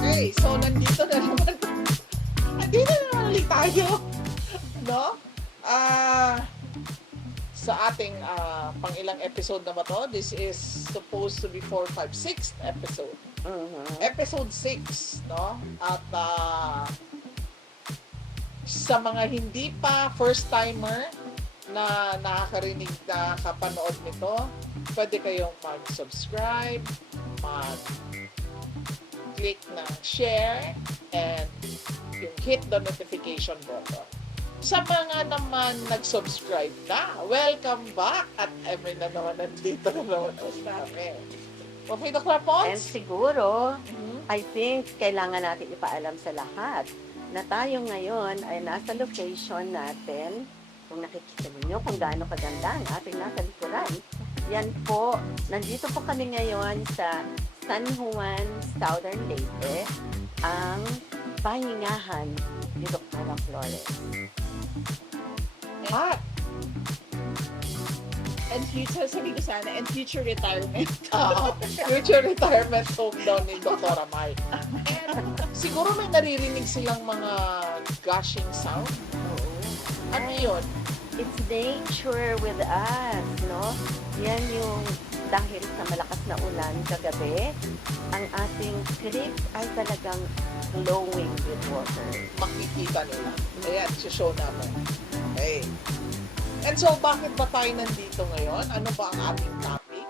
Okay, so nandito na naman. Nandito na naman ulit tayo. No? Sa ating pang-ilang episode na ba to? This is supposed to be 4, 5, 6th episode. Episode 6, no? At sa mga hindi pa first-timer na nakakarinig na kapanood nito, pwede kayong mag-subscribe, mag-click ng share, and yung hit the notification button. Sa mga naman nag-subscribe na, welcome back! At every na naman nandito na naman namin. Okay, Dr. Pons? And siguro, I think kailangan natin ipaalam sa lahat na tayo ngayon ay nasa location natin. Kung nakikita niyo kung gaano kaganda ang ating nasa likuran. Yan po, nandito po kami ngayon sa San Juan, Southern Leyte, ang pahingahan ni Dr. Flores. Hot! And future, sabi ko sana, and future retirement. Future retirement home daw ni Dr. Mai. And siguro may naririnig silang mga gushing sound. Ano yun? It's nature with us, no? Yan yung dahil sa malakas na ulan kagabi, ang ating creek ay talagang flowing with water. Makikita nila. Ayan, show namin. Okay. And so, bakit ba tayo nandito ngayon? Ano ba ang ating topic?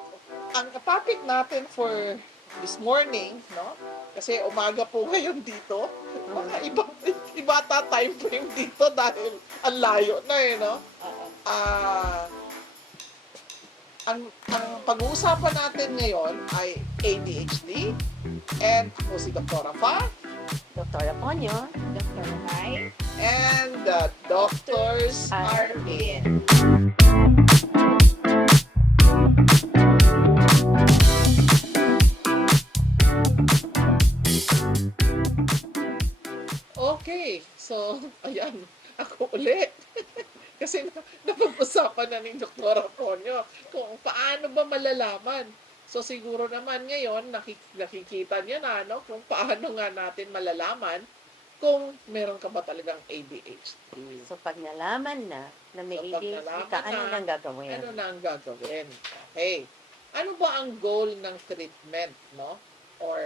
Ang topic natin for this morning, no? Kasi umaga po ngayon dito. Mga iba ata time frame dito dahil ang layo na no? Ang pag-uusapan natin ngayon ay ADHD and ako si Dr. Fa Dr. Ponyo, Dr. Mai. and the doctors are in. Okay, so ayan, ako ulit. Kasi napag-usapan na ni Dr. Ponyo kung paano ba malalaman. So siguro naman ngayon nakikita niyo na kung paano nga natin malalaman kung meron ka ba talagang ADHD. so pag nalaman na may So, pag ADHD nalaman ka, ano na, nang gagawin? Ano na ang gagawin? Okay. Ano ba ang goal ng treatment, no? Or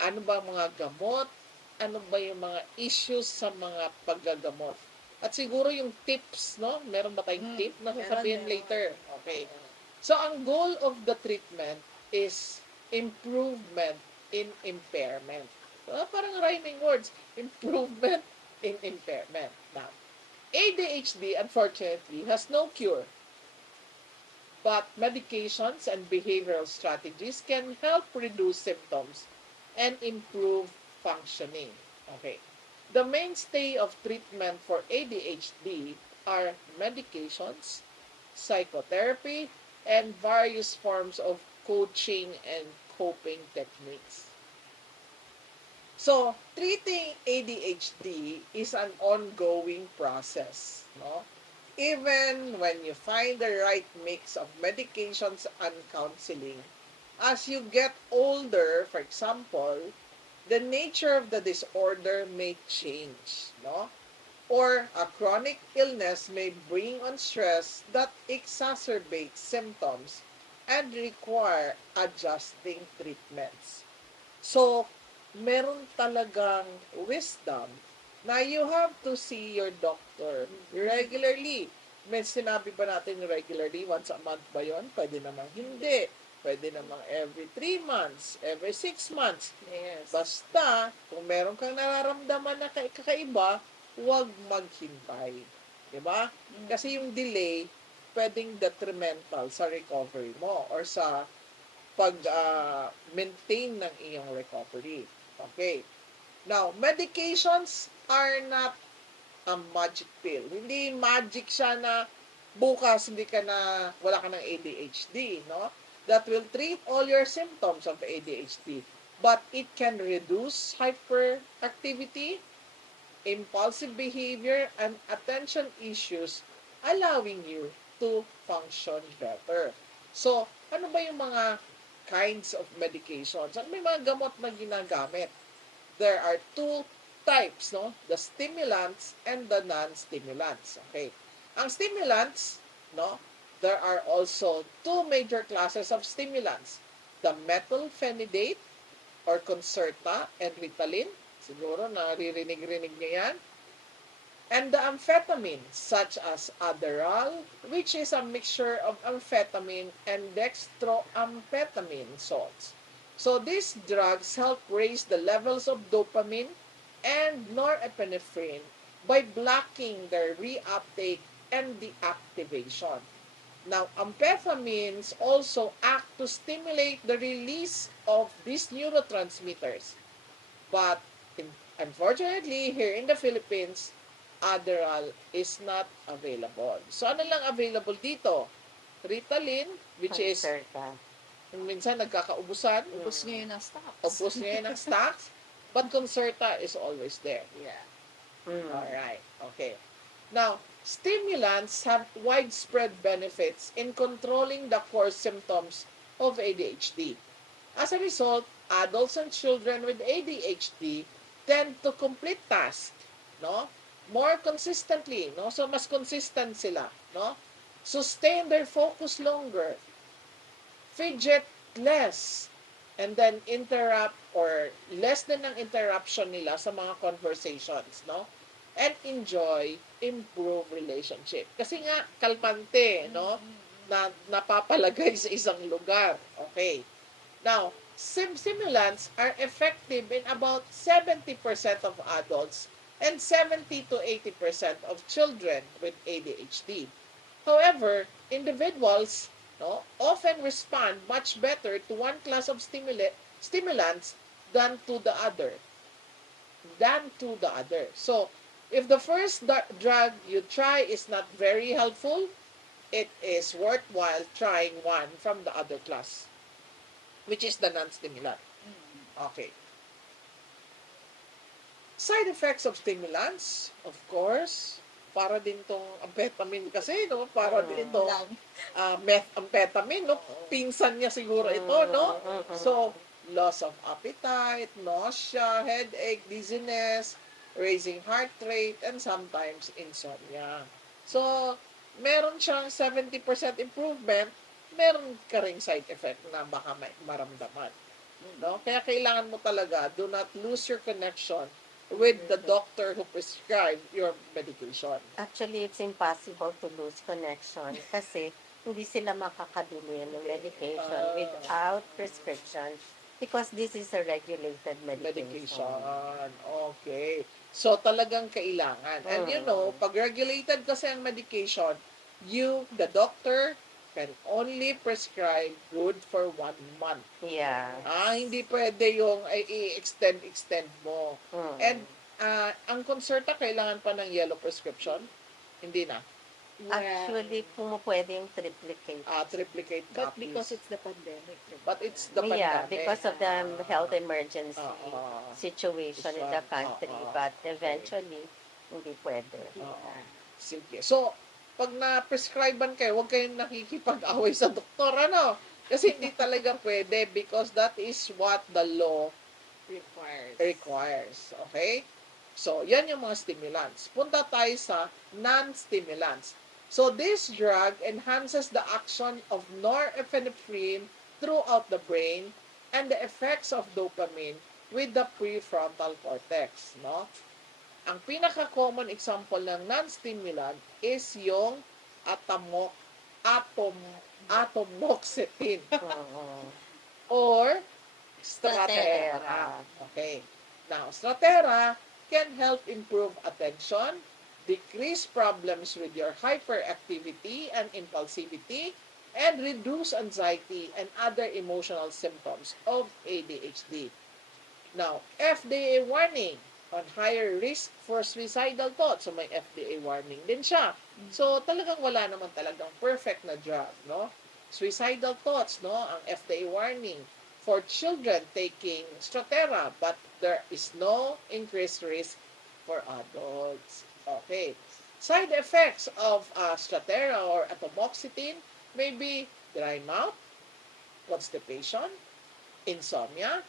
ano ba ang mga gamot? Ano ba yung mga issues sa mga paggagamot? At siguro yung tips, no? Meron ba tayong tip na sasabihin Meron. later? Okay. So, ang goal of the treatment is improvement in impairment. So, parang rhyming words. Improvement in impairment. Now, ADHD, unfortunately, has no cure. But medications and behavioral strategies can help reduce symptoms and improve functioning. Okay. The mainstay of treatment for ADHD are medications, psychotherapy, and various forms of coaching and coping techniques. So, treating ADHD is an ongoing process, no? Even when you find the right mix of medications and counseling, as you get older, for example, the nature of the disorder may change, no? Or a chronic illness may bring on stress that exacerbates symptoms and require adjusting treatments. So, meron talagang wisdom na you have to see your doctor regularly. May sinabi ba natin regularly? Once a month ba yun? Pwede namang hindi. Pwede namang every 3 months, every 6 months. Yes. Basta, kung meron kang nararamdaman na kakaiba, huwag maghintay. Diba? Kasi yung delay, pwedeng detrimental sa recovery mo or sa pag-maintain ng iyong recovery. Okay. Now, medications are not ang magic pill. Hindi magic siya na bukas hindi ka na, wala ka ng ADHD, no? That will treat all your symptoms of ADHD. But it can reduce hyperactivity, impulsive behavior, and attention issues, allowing you to function better. So, ano ba yung mga kinds of medications? Ano may mga gamot na ginagamit? There are two types, no? The stimulants and the non-stimulants. Okay. Ang stimulants, no? There are also two major classes of stimulants. The methylphenidate or Concerta and Ritalin. Siguro naririnig-rinig niyo yan. And the amphetamines such as Adderall, which is a mixture of amphetamine and dextroamphetamine salts. So these drugs help raise the levels of dopamine and norepinephrine by blocking their reuptake and deactivation. Now, amphetamines also act to stimulate the release of these neurotransmitters. But unfortunately, here in the Philippines, Adderall is not available. So, ano lang available dito? Ritalin, which is Concerta. minsan nagkakaubusan, Ubus ngayon ang stocks. ubos niya ng stocks, but Concerta is always there. Yeah. Alright, okay. Now, stimulants have widespread benefits in controlling the core symptoms of ADHD. As a result, adults and children with ADHD tend to complete tasks, no? More consistently, no? So mas consistent sila, no? Sustain their focus longer, fidget less, and then interrupt or less din ang interruption nila sa mga conversations, no? And enjoy improve relationship. Kasi nga kalpante, no? Na napapalagay sa isang lugar. Okay. Now, stimulants are effective in about 70% of adults and 70 to 80% of children with ADHD. However, individuals, no, often respond much better to one class of stimulants than to the other. So, if the first drug you try is not very helpful, it is worthwhile trying one from the other class, which is the non-stimulant. Okay. Side effects of stimulants, of course, para din tong amphetamine kasi, no? Para din tong Lang. methamphetamine, no? Pinsan niya siguro ito, no? So, loss of appetite, nausea, headache, dizziness, raising heart rate, and sometimes insomnia. So, meron siyang 70% improvement, meron ka ring side effect na baka may maramdaman. No? Kaya kailangan mo talaga, do not lose your connection with the doctor who prescribed your medication. Actually, it's impossible to lose connection kasi hindi sila makakabili ng medication without prescription because this is a regulated medication. Okay. So, talagang kailangan. And you know, pag regulated kasi ang medication, the doctor, can only prescribe good for 1 month. Yeah. Hindi pwede yung i-extend mo. And ang Concerta, kailangan pa ng yellow prescription? Hindi na. Actually, pwede yung triplicate. Triplicate But copies. because it's the pandemic. But it's the pandemic. Yeah, because of the health emergency situation in the country. But eventually, hindi pwede. Sige. So, pag na-prescribean kayo, huwag kayong nakikipag-away sa doktor, ano? Kasi hindi talaga pwede because that is what the law requires. Okay? So, yan yung mga stimulants. Punta tayo sa non-stimulants. So, this drug enhances the action of norepinephrine throughout the brain and the effects of dopamine with the prefrontal cortex, no? Ang pinaka-common example ng non-stimulant is yung atomoxetine or Strattera. Okay. Now, Strattera can help improve attention, decrease problems with your hyperactivity and impulsivity, and reduce anxiety and other emotional symptoms of ADHD. Now, FDA warning, on higher risk for suicidal thoughts. So, may FDA warning din siya. So, talagang wala naman talagang perfect na drug, no? Suicidal thoughts, no? Ang FDA warning for children taking Strattera, but there is no increased risk for adults. Okay. Side effects of Strattera or atomoxetine may be dry mouth, constipation, insomnia,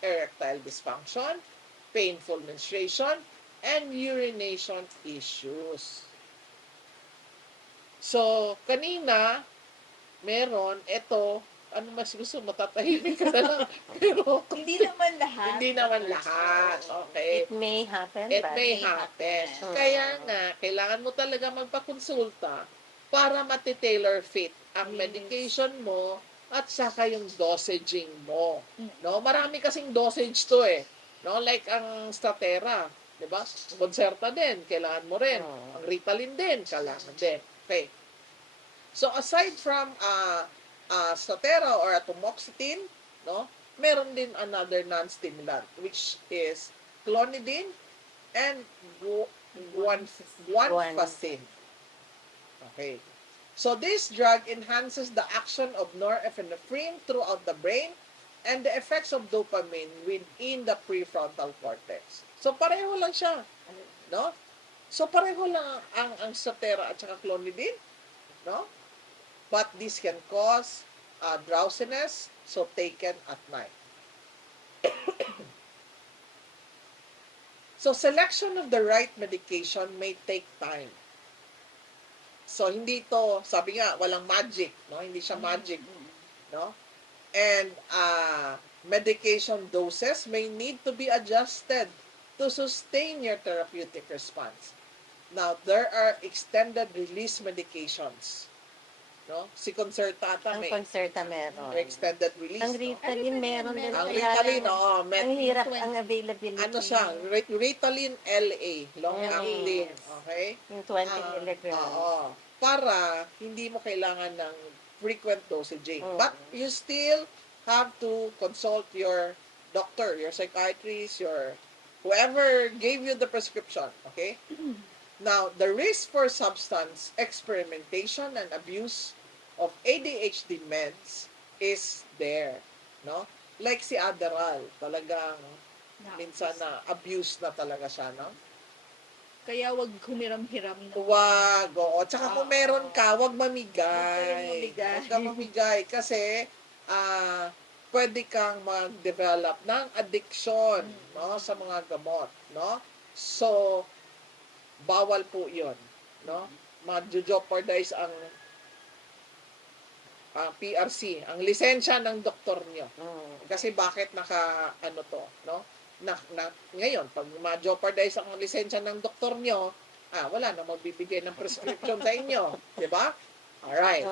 erectile dysfunction, painful menstruation, and urination issues. So, kanina, meron, ito, ano mas gusto, matatahimik ka na lang. Pero, Hindi naman lahat. hindi naman lahat. Okay. It may happen, It but may may happen. happen. Kaya nga, kailangan mo talaga magpakonsulta para mati-tailor fit ang Yes. medication mo at saka yung dosaging mo. Mm. No, marami kasing dosage to eh. No, like ang Strattera, 'di ba? Concerta din, kailangan mo rin. Oo. Ang Ritalin din, kailangan din. Okay. So aside from Strattera or atomoxetine, no, meron din another non-stimulant which is clonidine and guanfacine. Okay. So this drug enhances the action of norepinephrine throughout the brain and the effects of dopamine within the prefrontal cortex. So pareho lang siya, no? So pareho lang ang Strattera at saka clonidine, no? But this can cause drowsiness, so taken at night. So selection of the right medication may take time. So hindi to, sabi nga, walang magic, no? Hindi siya magic, no? And medication doses may need to be adjusted to sustain your therapeutic response. Now, there are extended release medications. No? Si Concertata Ang may Concerta meron. extended release. Ang No? Ritalin Ano ba meron yun? din. Ang Kaya Ritalin, lang, oo. ang hirap ang availability. Ano siya? Ritalin LA, long LA. acting. Okay? Yung 20 Ah, milligrams. Oo. Para hindi mo kailangan ng frequent dosaging. Mm. But you still have to consult your doctor, your psychiatrist, your whoever gave you the prescription. Okay? Now, the risk for substance experimentation and abuse of ADHD meds is there, no? Like si Adderall, talagang minsan na abuse na talaga siya, no? Kaya wag humiram-hiram na. Wag, oo. Tsaka kung meron ka, wag Huwag mamigay. kayong mamigay. Wag ka mamigay kasi pwede kang mag-develop ng addiction, no, sa mga gamot, no? So, bawal po 'yon, no? Ma-jeopardize ang PRC, ang lisensya ng doktor niyo. Kasi bakit ano to, no? Ngayon, pag ma-jeopardize ang lisensya ng doktor niyo, wala na magbibigay ng prescription sa inyo, 'di ba? Alright.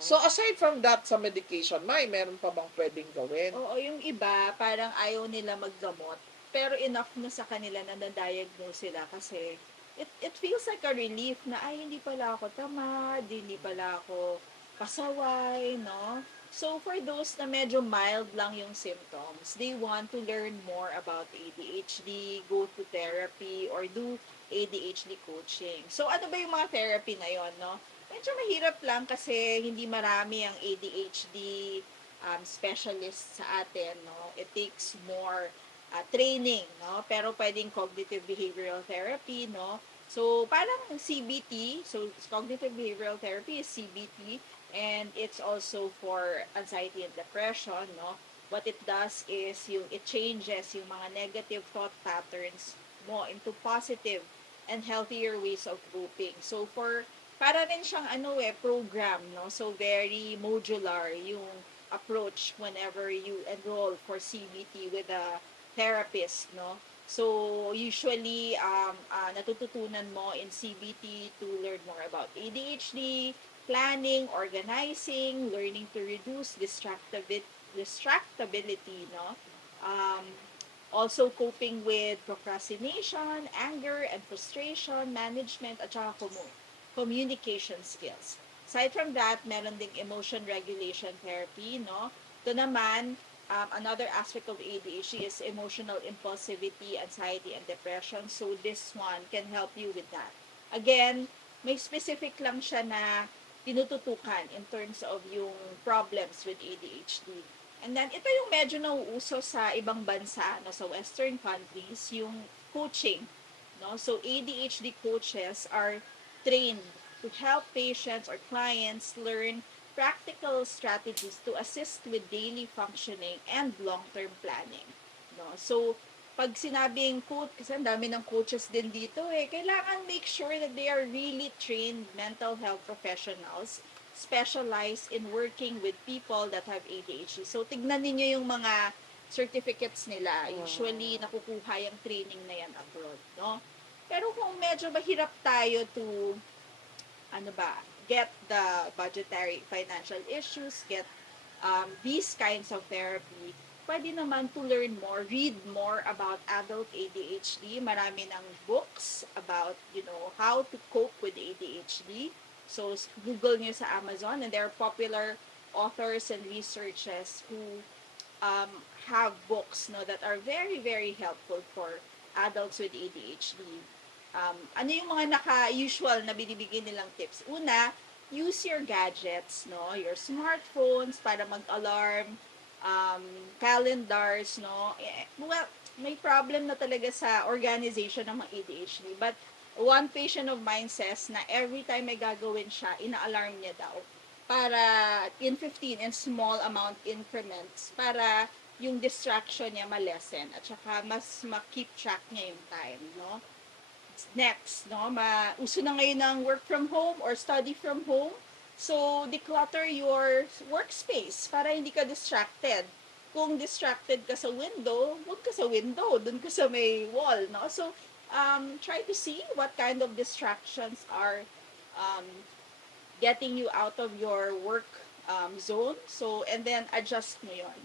So aside from that sa medication, meron pa bang pwedeng gawin? Oo, yung iba, parang ayaw nila maggamot. Pero enough na sa kanila na na-diagnose sila kasi it feels like a relief na, ay, hindi pala ako tamad, hindi pala ako pasaway, no? So, for those na medyo mild lang yung symptoms, they want to learn more about ADHD, go to therapy, or do ADHD coaching. So, ano ba yung mga therapy na yon, no? Medyo mahirap lang kasi hindi marami ang ADHD specialist sa atin, no? It takes more training, no? Pero pwedeng cognitive behavioral therapy, no? So, parang CBT, so cognitive behavioral therapy is CBT, and it's also for anxiety and depression, no? What it does is it changes yung mga negative thought patterns mo into positive and healthier ways of coping. So, para rin siyang program, no? So, very modular yung approach whenever you enroll for CBT with a therapist, no? So, usually, natututunan mo in CBT to learn more about ADHD, planning, organizing, learning to reduce distractibility, no? Also coping with procrastination, anger, and frustration, management, at saka communication skills. Aside from that, meron ding emotion regulation therapy, no? Ito naman, another aspect of ADHD is emotional impulsivity, anxiety, and depression. So this one can help you with that. Again, may specific lang siya na tinututukan in terms of yung problems with ADHD. And then, ito yung medyo nauuso sa ibang bansa, no, sa Western countries, yung coaching. No? So, ADHD coaches are trained to help patients or clients learn practical strategies to assist with daily functioning and long-term planning. No? So, pag sinabing coach, kasi ang dami ng coaches din dito kailangan make sure that they are really trained mental health professionals specialized in working with people that have ADHD. So, tignan ninyo yung mga certificates nila. Usually, nakukuha yung training na yan abroad. No? Pero kung medyo mahirap tayo to get the budgetary financial issues, get these kinds of therapy, pwede naman to learn more, read more about adult ADHD. Marami ng books about, how to cope with ADHD. So, Google nyo sa Amazon, and there are popular authors and researchers who have books that are very, very helpful for adults with ADHD. Ano yung mga naka-usual na binibigyan nilang tips? Una, use your gadgets, your smartphones para mag-alarm, calendars, well, may problem na talaga sa organization ng mga ADHD. But one patient of mine says na every time may gagawin siya, ina-alarm niya daw para in 15 and small amount increments para yung distraction niya ma-lessen at saka mas ma-keep track niya yung time, Next, uso na ngayon ng work from home or study from home. So, declutter your workspace para hindi ka distracted. Kung distracted ka sa window, huwag ka sa window, dun ka sa may wall, So, try to see what kind of distractions are getting you out of your work zone. So, and then adjust mo yun,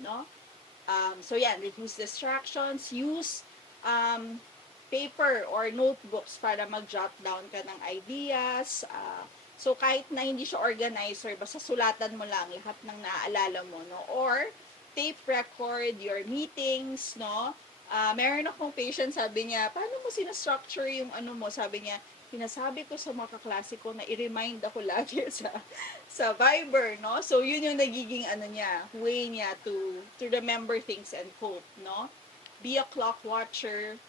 So, reduce distractions, use paper or notebooks para mag-jot down ka ng ideas. So, kahit na hindi siya organizer, basta sulatan mo lang lahat ng naaalala mo, Or, tape record your meetings, Meron akong patient, sabi niya, paano mo sinastructure yung mo? Sabi niya, sinasabi ko sa mga kaklase ko na i-remind ako lagi sa Viber, So, yun yung nagiging way niya to remember things and cope, Be a clock watcher.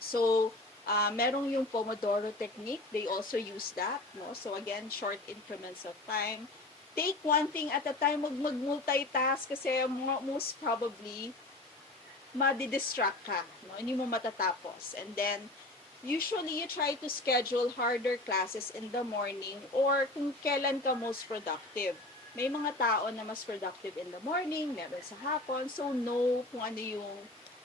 So, merong yung Pomodoro technique. They also use that, So, again, short increments of time. Take one thing at a time. Mag-multitask kasi most probably, madi-distract ka, Hindi mo matatapos. And then, usually, you try to schedule harder classes in the morning or kung kailan ka most productive. May mga tao na mas productive in the morning, meron sa hapon. So, know kung ano yung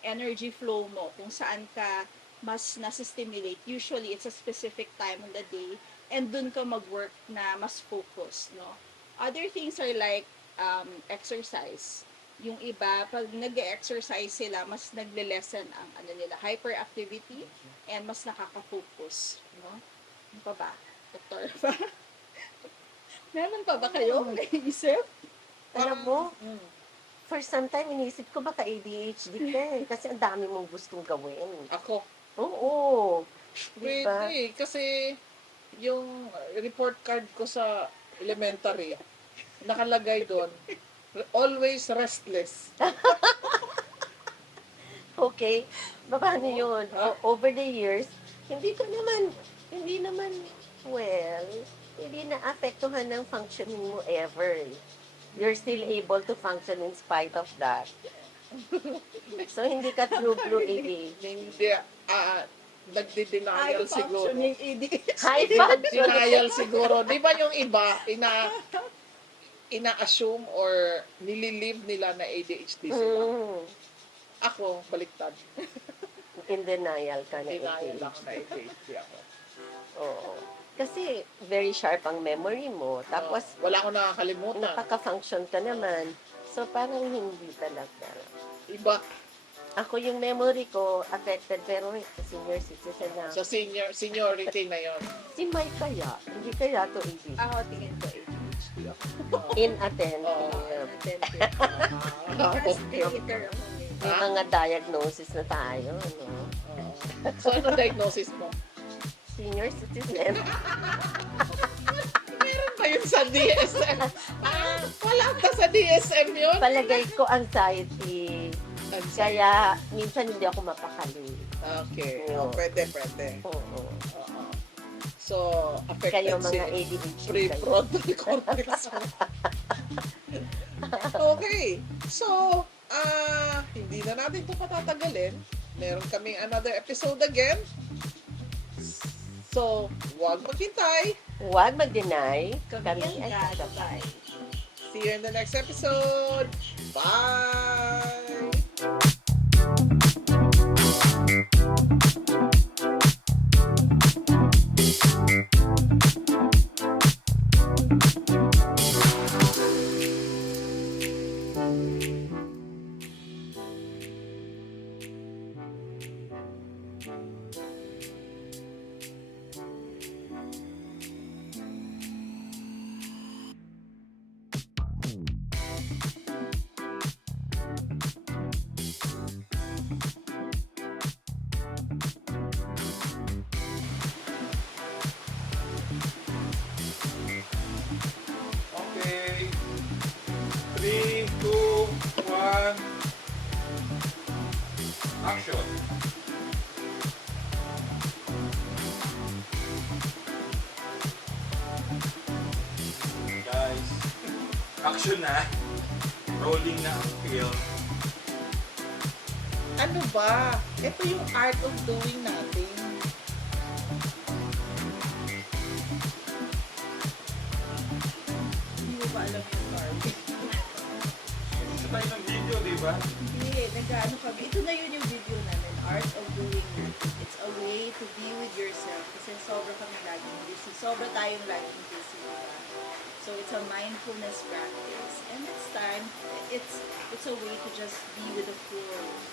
energy flow mo, kung saan ka mas nasa-stimulate. Usually, it's a specific time of the day and dun ka mag-work na mas focused, Other things are like exercise. Yung iba, pag nag-exercise sila, mas nagle-lessen ang nila, hyperactivity and mas nakaka-focus, Ano pa ba? Doktor pa? Meron pa ba kayo naisip? Alam mo, for some time, inisip ko baka ADHD ka kasi ang dami mong gustong gawin. Ako, Oo. Diba? pwede. Kasi yung report card ko sa elementary, nakalagay doon, always restless. Okay. Paano yun? Over the years, hindi naman, well, hindi na-apektuhan ng functioning mo ever. You're still able to function in spite of that. So, hindi ka true ADHD. Hindi, nagdi-denial siguro. High-functioning ADHD. High function. Denial siguro. Di ba yung iba, ina-assume or nililive nila na ADHD sila? Ako, baliktad. In denial ka na Denial ADHD. lang na ADHD ako. Oo. Kasi very sharp ang memory mo. Tapos, Wala akong nakakalimutan. nakaka-function ka naman. So, parang hindi talaga. Iba, Ako yung memory ko affected pero senior citizen na. sa seniority na yon. Si Mike kaya, hindi kaya to ADHD. Ako, tingin ko ADHD. Inattentive. Inattentive. Okay. Procrastinator ako eh. May mga diagnosis na tayo, no? Oo. So, ano diagnosis mo? Senior citizen. Meron ba yun sa DSM? Wala ba sa DSM yun? Palagay ko anxiety. Kaya minsan hindi ako mapakali. Okay. Oo. Pwede. Oo. Oo. So, affected Kayo si mga ADHD kayo. prefrontal cortex mo. Okay. So, hindi na natin ito patatagalin. Meron kaming another episode again. So, huwag maghintay. Huwag mag-deny. Kami Kami ang ay gagabay. See you in the next episode. Bye! Okay. 3, 2, 1. Action. Guys, action na. Rolling na ang film. Ano ba? Ito yung art of doing natin. Hindi mo ba alam yung Barbie? Gusto tayo ng video, di ba? Hindi, nag-ano kami. Ito na yun yung video namin. Art of doing nothing. It's a way to be with yourself. Kasi sobra kami laging busy. Sobra tayong laging busy. Diba? So it's a mindfulness practice. And it's time. It's a way to just be with the flow.